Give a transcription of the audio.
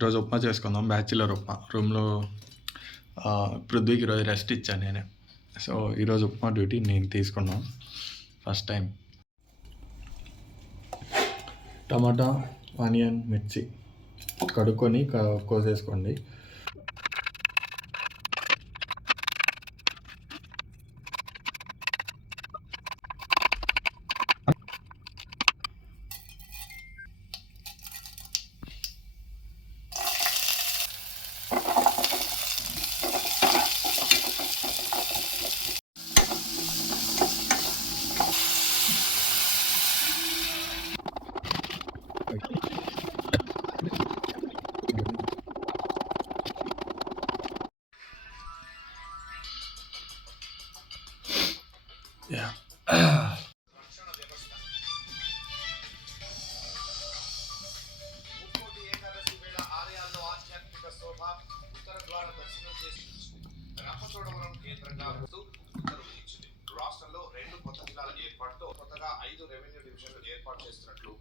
ఈరోజు ఉప్మా చేసుకుందాం, బ్యాచిలర్ ఉప్మా. రూమ్లో పృథ్వీకి ఈరోజు రెస్ట్ ఇచ్చాను నేనే. సో ఈరోజు ఉప్మా డ్యూటీ నేను తీసుకున్నాను ఫస్ట్ టైం. టమాటా, ఆనియన్, మిర్చి కడుక్కొని కోసేసుకోండి. Yeah. రాష్ట్రంలో 2 కొత్త జిల్లాల ఏర్పాటుతో కొత్తగా 5 రెవెన్యూ డివిజన్లు ఏర్పాటు చేస్తున్నట్లు